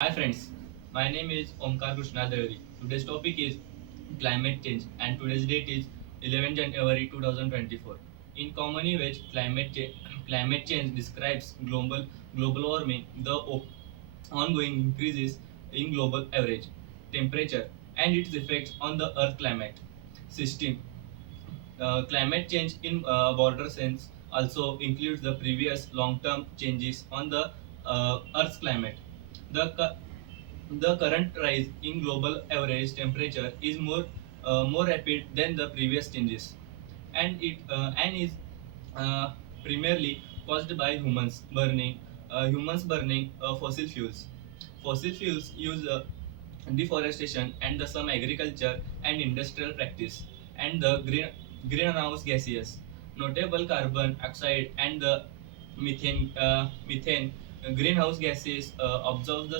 Hi friends, my name is Omkar Krishna Devari. Today's topic is climate change and today's date is 11 January 2024. In common usage, climate change describes global warming, the ongoing increases in global average temperature and its effects on the earth climate system. Climate change in broader sense also includes the previous long-term changes on the Earth's climate. The, the current rise in global average temperature is more rapid than the previous changes, and is uh, primarily caused by humans burning fossil fuels. Fossil fuels use deforestation and the some agriculture and industrial practice and the greenhouse gases, notable carbon dioxide and the methane greenhouse gases absorb the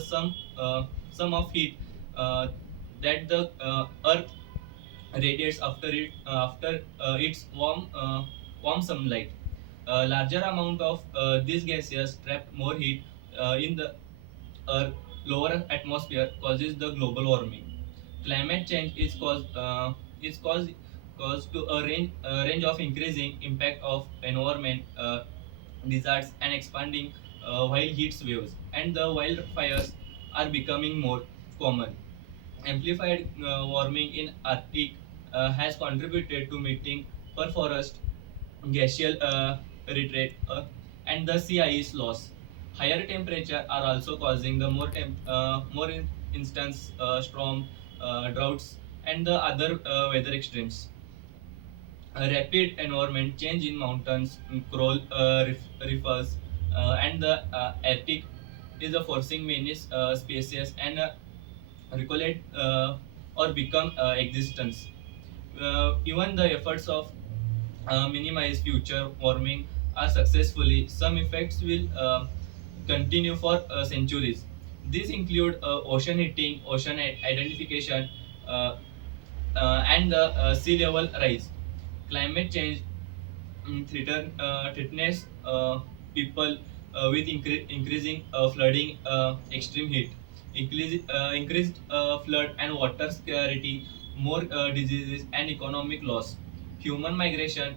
some of heat uh, that the earth radiates after its warm sunlight. A larger amount of these gases trap more heat in the Earth lower atmosphere causes the global warming. Climate change is caused to a range of increasing impact of environment, disasters, and expanding while heat waves and the wildfires are becoming more common. Amplified warming in Arctic has contributed to meeting perforest glacial retreat and the sea ice loss. Higher temperature are also causing the more instance storm, droughts, and the other weather extremes. A rapid environment change in mountains, coral reefs, and the Arctic is forcing many species and recollect or become existence. Even the efforts of minimize future warming are successfully, some effects will continue for centuries. These include ocean heating, ocean identification, uh, and the sea level rise. Climate change threatens people with increasing flooding, extreme heat, increased flood and water scarcity, more diseases and economic loss. Human migration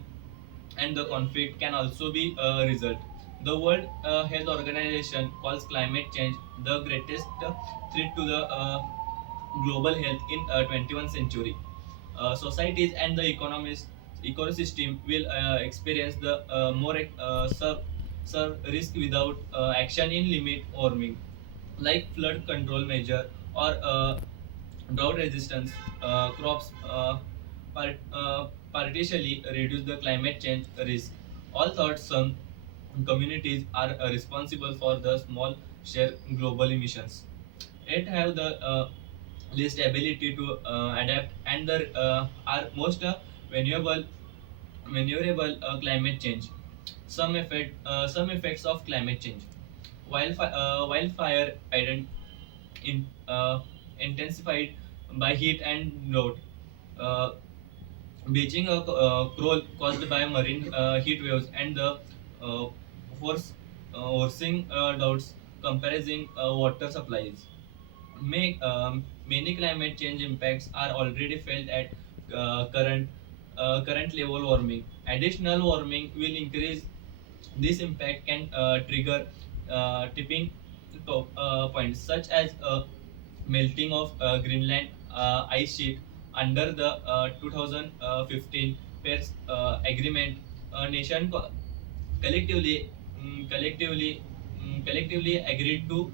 and the conflict can also be a result. The World Health Organization calls climate change the greatest threat to the global health in 21st century. Societies and the economies ecosystem will experience the more risk without action in limit warming, like flood control measure or drought resistance crops partially reduce the climate change risk. All thought some communities are responsible for the small share global emissions. It have the least ability to adapt and the are most vulnerable climate change. Some effects of climate change. Wildfire in, intensified by heat and drought. Uh, Beaching a crawl caused by marine heat waves and the uh, force forcing droughts, compressing water supplies. Many climate change impacts are already felt at current level warming. Additional warming will increase. This impact can trigger tipping points such as melting of Greenland ice sheet under the 2015 Paris Agreement. Nation collectively collectively agreed to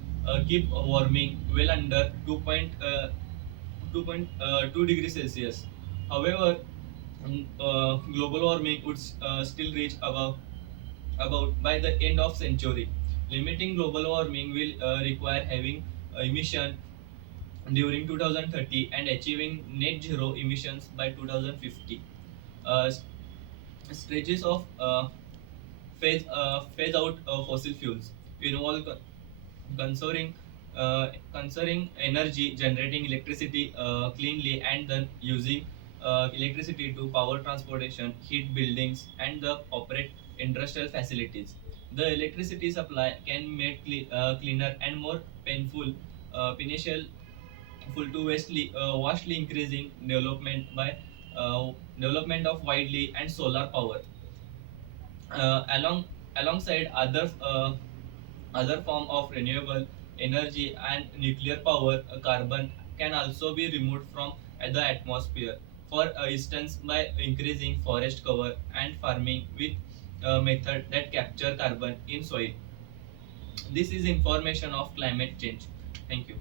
keep warming well under 2.2 degrees Celsius. However, global warming would still reach above about by the end of century. Limiting global warming will require having emission during 2030 and achieving net zero emissions by 2050. Uh, Stages of phase out fossil fuels involve conserving energy, generating electricity cleanly, and then using electricity to power transportation, heat buildings, and the operate industrial facilities. The electricity supply can make cleaner and more painful potential full to vastly increasing development of widely and solar power alongside other form of renewable energy and nuclear power. Carbon can also be removed from the atmosphere, for instance by increasing forest cover and farming with method that capture carbon in soil. This is information of climate change. Thank you.